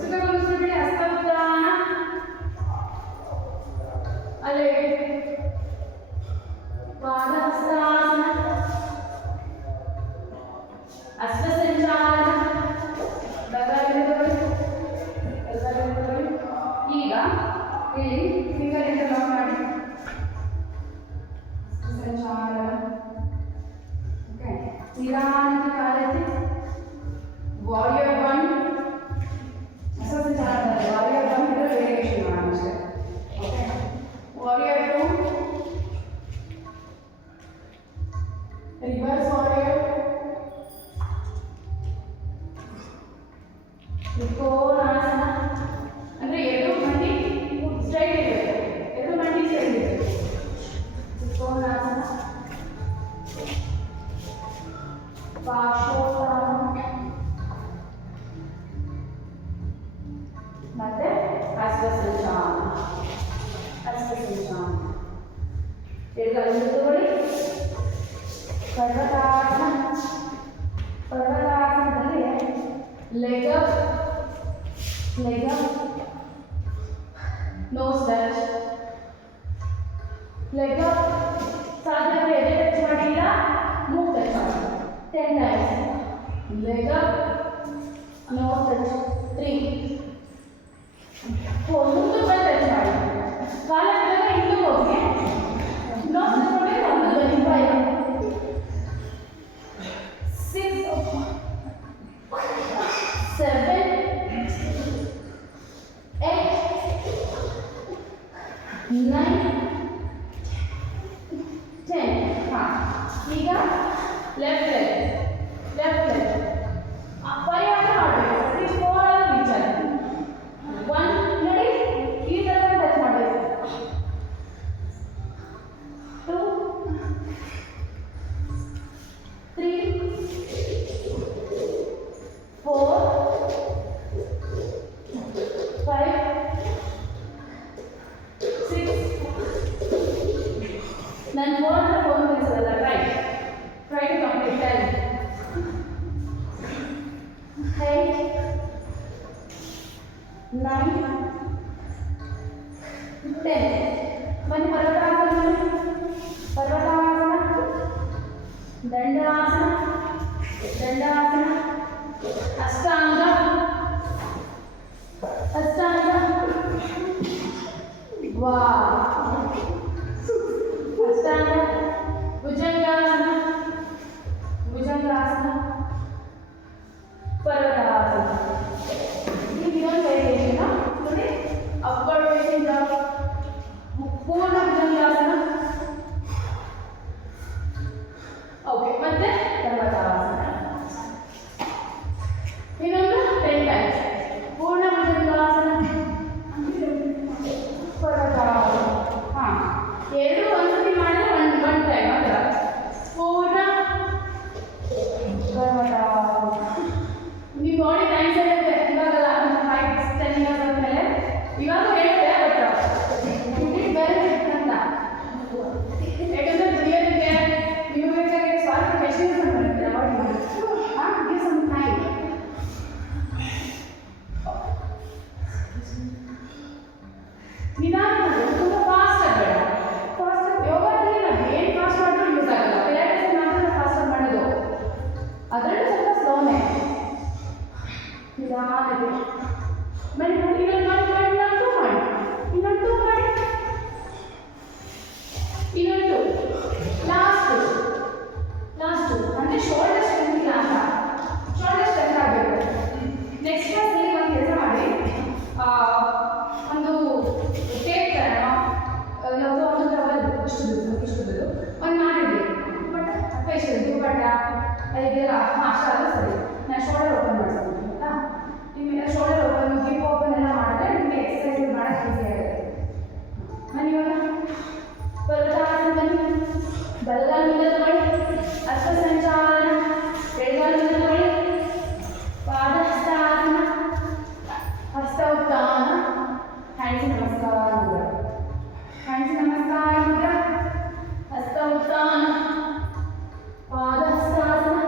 ಸುಖ ಬಿಡಿ ಹಸ್ತ ಉತ್ಥಾನ ಅಲ್ಲೇ ಪಾದಹಸ್ತಾಸನ ಅಶ್ವ ಸಂಚಾಲನ ಈಗ ಇಲ್ಲಿ ಫಿಂಗರ್ ಇಂಟರ್ಲಾಕ್ ಮಾಡಿ ಸಂಚಾಲನ ಓಕೆ ನಿಧಾನಕ್ಕೆ ಕಾಲೆತ್ತಿ ವಾರಿಯರ್ 1 ಅಶ್ವ ಸಂಚಾಲನದಲ್ಲಿ ವಾರಿಯರ್ 1 ಇದರ ವೇರಿಯೇಷನ್ ಮಾಡೋಣ ಅಷ್ಟೇ okay warrior 2 reverse warrior Trikonasana ಅಂದ್ರೆ ಎರಡು ಮಂಡಿ ಸ್ಟ್ರೈಟ್ ಇರಬೇಕು ಎರಡು ಮಂಡಿ ಸ್ಟ್ರೈಟ್ ಇರಬೇಕು ತ್ರಿಕೋನಾಸನ ಪಾರ್ಶ್ವೋತ್ಥಾನ ಮತ್ತೆ ಹಸ್ತ ಸಂಚಾಲನ ಎಡಗೈಯನ್ನು ತಗೊಳ್ಳಿ ಪರ್ವತಾಸನ ಪರ್ವತಾಸನದಲ್ಲಿ leg up nose touch leg up ಸಾಧ್ಯ ಎದೆ ಟಚ್ ಮಾಡಿಲ್ಲ ಮೂಗ್ ಟಚ್ ಮಾಡಿ 10 times leg up nose touch 3 4 ಮುಂದೆ ಬಂದು ಟಚ್ ಮಾಡಿ ಕಾಲ ಕೆಳಗೆ ಹಿಂದೆ ಹೋಗಿ nose touch ಮಾಡಿ ಒಂದು ಬನ್ನಿ 5 6 7 9 10 हाँ ಈಗ ಲೆಫ್ಟ್ ಲೆಗ್ ಫೈವ್ ಆಗಿ ಮಾಡಬೇಕು 4 ಆಗಿ ರೀಚ್ ಆಗಿ 1 ನೋಡಿ ಈ ತರ ಟಚ್ ಮಾಡಬೇಕು 2 3 4 5 6 ನಾನು 4 ಮಿನಿಟ್ಸ್ ಅಲ್ಲ try to complete 10 8 9 10 ಒಂದು ಪರ್ವತಾಸನ ದಂಡಾಸನ ಅಷ್ಟಾಂಗ ವಾ ಅಷ್ಟಾಂಗ ಭುಜಂಗಾಸನ ಪರ್ವತಾಸನ ಈಗ ಇನ್ನೊಂದು ವೇರಿಯೇಷನ್ ನೋಡಿ ಅಪ್ವರ್ಡ್ ಫೇಸಿಂಗ್ ಡಾಗ್ ಪೂರ್ಣ ಭುಜಂಗಾಸನ ಓಕೆ ಮತ್ತೆ ಪರ್ವತಾಸನ ಇನ್ನೊಂದು 10 times ಪೂರ್ಣ ಭುಜಂಗಾಸನ ಪರ್ವತಾಸನ ಹಾಂ ಎರಡು ಒಂದ್ಸತಿ ಮಾಡಿದ್ರೆ ಒನ್ ಟೈಮ್ ಅದರ ಪೂರ್ಣ ಪರ್ವತಾಸನ ನಿಮ್ಮ ಬಾಡಿ ಟೈಮ್ ಇರುತ್ತೆ ಇವಾಗಲ್ಲ 5-10 ಇಯರ್ಸ್ ಆದಮೇಲೆ ಇವಾಗ ಹೇಳ್ತೆ ಬಟ್ ಬೇರೆ ಅಂತ ಯಾಕಂದ್ರೆ ದುಡಿಯೋದಕ್ಕೆ ನೀವು ಬೇಕಾಗಿ ಸ್ವಲ್ಪ ಪೇಷನ್ಸ್ ಬರುತ್ತೆ ಹಾಂ ಗಿವ್ ಸಮ್ ಟೈಮ್ ನಿಧಾನ ತುಂಬ ಫಾಸ್ಟ್ ಆಗಬೇಡ ಫಾಸ್ಟ್ ಯೋಗದಲ್ಲಿ ನಾವು ಏನು ಫಾಸ್ಟ್ ಮಾಡಿದ್ರು ಯೂಸ್ ಆಗಲ್ಲ ಪಿಲಾಟಿಸ್ ಮಾತ್ರ ಫಾಸ್ಟ್ ಮಾಡೋದು ಅದರಲ್ಲೂ ಸ್ವಲ್ಪ ಸ್ಲೋನೇ ನಿಧಾನಕ್ಕೆ ಮೇಲೆ ಇನ್ನೊಂದು ಮಾಡಿ ಇನ್ನೊಂದು ಲಾಸ್ಟು ಅಂದರೆ ಶೋಲ್ಡರ್ ಸ್ಟ್ರೆಂತ್ ಇಲ್ಲ ಅಂತ ಶೋಲ್ಡರ್ ಸ್ಟ್ರೆಂತ್ ಆಗಬೇಕು ನೆಕ್ಸ್ಟ್ ಕ್ಲಾಸಲ್ಲಿ ಒಂದು ಕೆಲಸ ಮಾಡಿ ಒಂದು ಟೇಪ್ ತರೋಣ ಯಾವುದೋ ಒಂದು ಟವಲ್ ಇಷ್ಟು ಒಂದು ಮಾಡಿದ್ವಿ ಬಟ್ ಫೇಶಿಯಲ್ ದುಪ್ಪಟ್ಟ ಅದಕ್ಕೆಲ್ಲ ಅಷ್ಟಾದರೂ ಸರಿ ನಾನು ಶೋಲ್ಡರ್ ಓಪನ್ ಮಾಡ್ತೀನಿ ಆಯಿತಾ ನಿಮಗೆ ಶೋಲ್ಡರ್ ಓಪನ್ ಹಿಪ್ ಓಪನ್ ಎಲ್ಲ ಮಾಡಿದ್ರೆ ನಿಮಗೆ ಎಕ್ಸಸೈಸ್ ಮಾಡೋಕ್ಕೆ ಈಸಿ ಆಗುತ್ತೆ ನಾನು ಇವಾಗ ಪರ್ವತಾಸನ ಬನ್ನಿ ಬಲಗಾಲ ಮುಂದೆ ತಗೊಳ್ಳಿ ಅಶ್ವ ಸಂಚಾಲನ ಎಡಗಾಲ ಮುಂದೆ ತಗೊಳ್ಳಿ ಪಾದಹಸ್ತಾಸನ ಹಸ್ತ ಉತ್ಥಾನ ಹ್ಯಾಂಡ್ಸ್ ನಮಸ್ಕಾರ ಮುದ್ರ ಹಸ್ತ ಉತ್ಥಾನ ಪಾದಹಸ್ತಾಸನ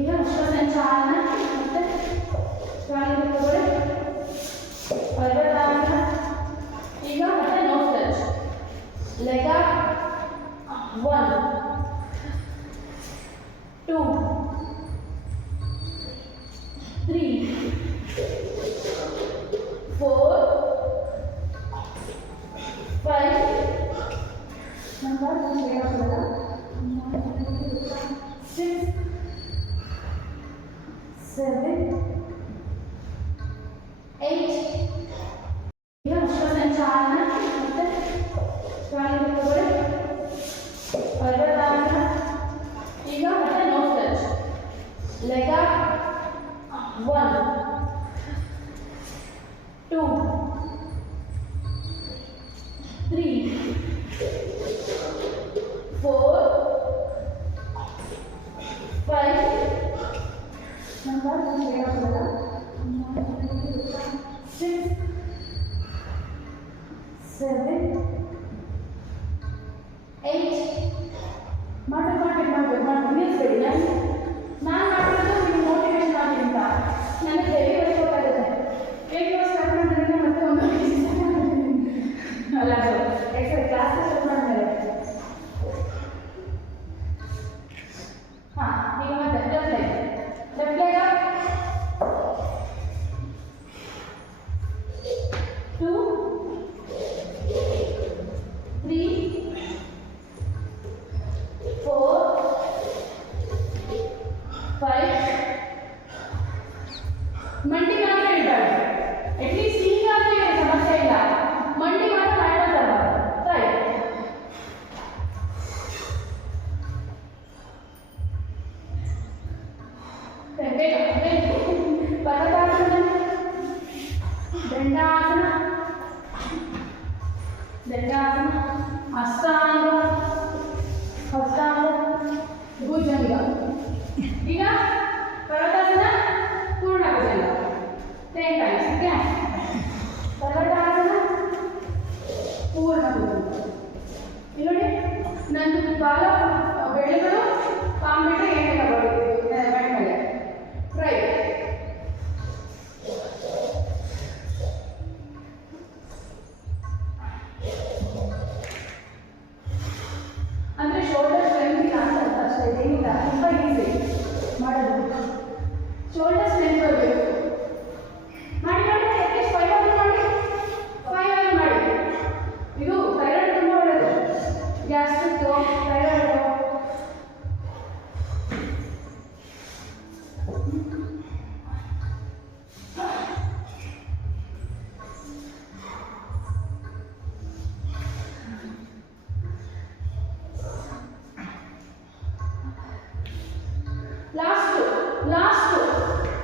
ಈಗ ಉಷ್ಣ ಸಂಚಾಲನ ಮತ್ತೆ ಪ್ರಾಣಿ ತಗೊಳ್ಳಿ ಪರ್ವತಾನ ಈಗ ಮತ್ತೆ nose touch leg up 1 2 3 4 5 number 6 7 8 ಈಗ ಉಷ್ಣ ಸಂಚಾಲನ ಮತ್ತೆ ಪ್ರಾಣಿ ತಗೊಳ್ಳಿ ಪರ್ವತಾನ ಈಗ ಮತ್ತೆ nose touch leg up 1 2 3 4 5 number 6 7 8 ಮಾಡಿ ನಿಲ್ಲಿಸ್ಬೇಡಿ ನಾನು ಮಾಡಿರೋದು ನಿಮ್ಗೆ ಮೋಟಿವೇಶನ್ ಆಗಿ ಅಂತ ನನಗೆ ಹೆವಿ ಗೊತ್ತಾಗುತ್ತೆ ಹೇಗೆ ಸ್ಟಾರ್ಟ್ ಮಾಡಿದ್ರೆ ಮತ್ತೆ ಒಂದು ಅಲ್ಲ ಅದು ಎಕ್ಸ್ಟ್ರಾ ಕ್ಲಾಸ್ ಸ್ಟಾರ್ಟ್ ಮಾಡಿದ್ರೆ ಹಾಂ ಈಗ ಮತ್ತೆ ಲೆಫ್ಟ್ ಲೆಗ್ 2 3 4 5 ಮಂಡಿ ಮಾತ್ರ ಇಡಬಾರ್ದು ಅಟ್ಲೀಸ್ಟ್ ಹೀಗಾದ್ರೆ ಸಮಸ್ಯೆ ಇಲ್ಲ ಮಂಡಿ ಮಾತ್ರ ಮಾಡಬಾರ್ದು ರೈಟ್ ಪರ್ವತಾಸನ ದಂಡಾಸನ ಅಷ್ಟಾಂಗ ಹಸ್ತಾಂಗ ಭುಜಂಗ ಈಗ ಪರ್ವತಾಸನ ಪೂರ್ಣ ಭುಜಂಗ 10 times ಓಕೆ ಪರ್ವತಾಸನ ಪೂರ್ಣ ಭುಜಂಗ ಇಲ್ಲಿ ನೋಡಿ ನಂದು ಬಾಲ ಬೆಳೆಗಳು ಕಾಂಬಿಟ್ಟು ಏನು ಮೇಲೆ ರೈಟ್ ಅಂದರೆ ಶೋಲ್ಡರ್ ಸ್ಟ್ರೆಂತ್ ಇಲ್ಲ ಅಂತ ಅಷ್ಟೇ ಇದೇನಿಲ್ಲ ತುಂಬ ಈಸಿ ಮಾಡೋದು ಶೋಲ್ಡರ್ ಸ್ಟ್ರೆಂತ್ ಬರಬೇಕು ಮಾಡಿ ಅಟ್ಲೀಸ್ಟ್ 5 ಅವರ್ ಮಾಡಿ ಇದು ಥೈರಾಯ್ಡ್ ತುಂಬ ಒಳ್ಳೆಯದು gastric thyroid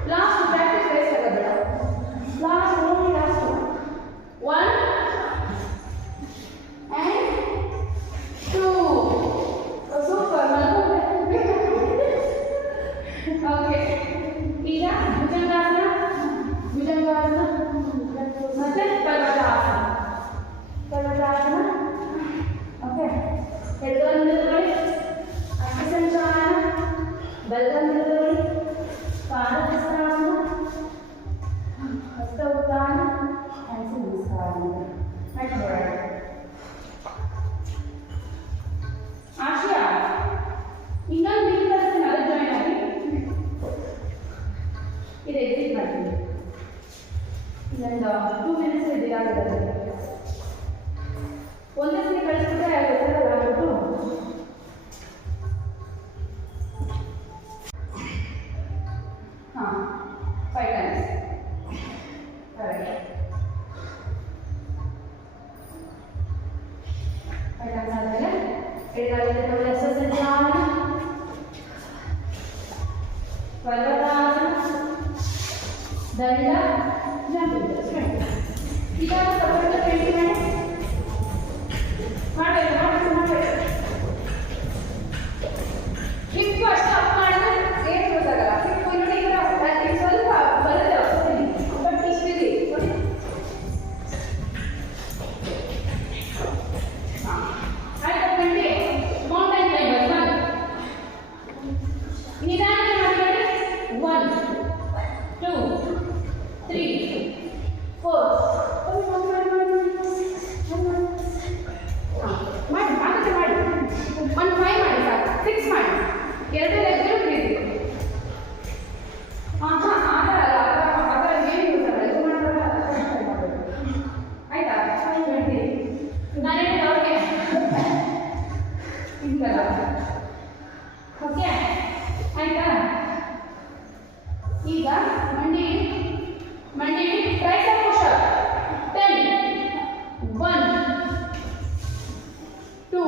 last practice waste ಆಗೋದು ಲಾಸ್ಟ್ 1 and 2 ಸೂಪರ್ ಓಕೆ ಈಗ ಭುಜಂಗಾಸನ ಮತ್ತೆ ಪರ್ವತಾಸನ ಓಕೆ ಎಡಗೈ ನಿಲ್ಲುಗಳಿ ಅಗ್ನಿ ಸಂಚಾಲನ ಬಲಗೈ ನಿಲ್ಲುಗಳಿ ಪಾದಹಸ್ತಾಸನ ಹಸ್ತ ಉತ್ತಾನ and ನಮಸ್ಕಾರ ಆಶಯ ಇನ್ನೊಂದು ಮಿನಿಟ್ ನಾಳೆ ಜಾಯಿನ್ ಆಗಿ ಇದು ಎಕ್ಸಿಟ್ ಮಾಡ್ತೀನಿ ಇನ್ನೊಂದು 2 minutes ಇದಾಗುತ್ತೆ ಒಂದೇ ಸರಿ ಕಳಿಸ್ಬಿಟ್ರೆ ಆಗುತ್ತಲ್ಲ ಆಗ್ಬಿಟ್ಟು ಹಾಂ 5 times ಕರೆಕ್ಟ್ 5 times ಆದಮೇಲೆ ಎಡಗಾಲಿಂದ ಸಂಚಾಲನ ಪರ್ವತಾಸನ ದಂಡ ಜಂಪಿಂಗ್ ಈಗ ಸಪೋರ್ಟ್ ಪೇಂಟಿಂಗ್ ಮಾಡಬೇಕು ಹಿಪ್ ಅಷ್ಟು ಅಪ್ ಮಾಡಿದ್ರೆ ಏನು ಗೊತ್ತಾಗಲ್ಲ ಹಿಪ್ ನೋಡಿ ಈಗ ಸ್ವಲ್ಪ ಬರುತ್ತೆ ಬಟ್ ಇಷ್ಟಿದೆ ನೋಡಿ ಆಯ್ತು ಮೌಂಟೈನ್ ಕ್ಲೈಂಬರ್ಸ್ ನಿಧಾನಕ್ಕೆ ಮಾಡಿ ಈಗ ಮಂಡಿ ಟ್ರೈಸೆಪ್ ಪುಷಪ್ 10 1 2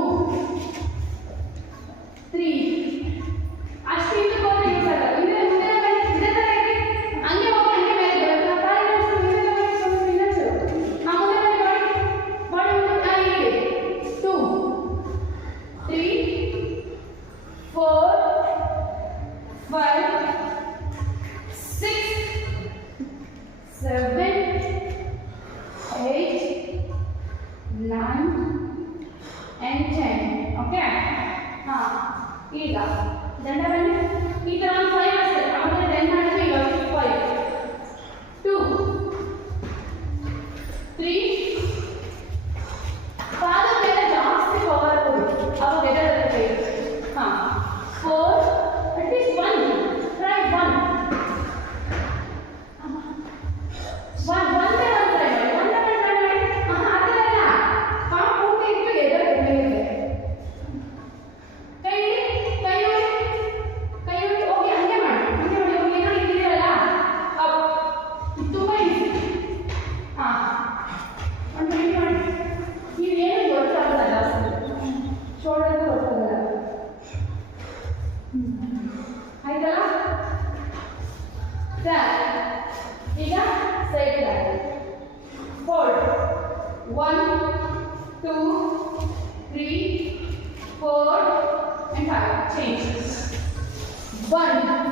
3 ಅಷ್ಟು ಇದು ಕೋರ್ ಯೂಸ್ ಆಗಲ್ಲ ಇದೇ ಮುಂದೆ ಬನ್ನಿ ಇದೇ ತರ ಇರಿ ಹಂಗೆ ಹೋಗಿ ಹಂಗೆ ಮೇಲೆ ಬರುತ್ತೆ ಕಾಲು ಇಷ್ಟು ಇದೇ ತರ ಇಷ್ಟು ಇನ್ನೊಂದು ಆ ಮುಂದೆ ಬನ್ನಿ ಬಾಡಿ ಮುಂದೆ ಇಲ್ಲಿ 2 3 4 5 6 7 8 9 and 10 okay ಈಗ ದಂಡ ಬನ್ನಿ ಈ ತರ 5 ಅಷ್ಟೇ ಆಮೇಲೆ 10 ಮಾಡಿದ್ರೆ ಈಗ 5 2 3 ಪಾದ ಮೇಲೆ ಜಾಸ್ತಿ ಪವರ್ ಕೊಡಿ ಅವಾಗ ಎದರುತ್ತೆ 4 at least 1 try 1 ಈಗ side back fold 1 2 3 4 and 5 change 1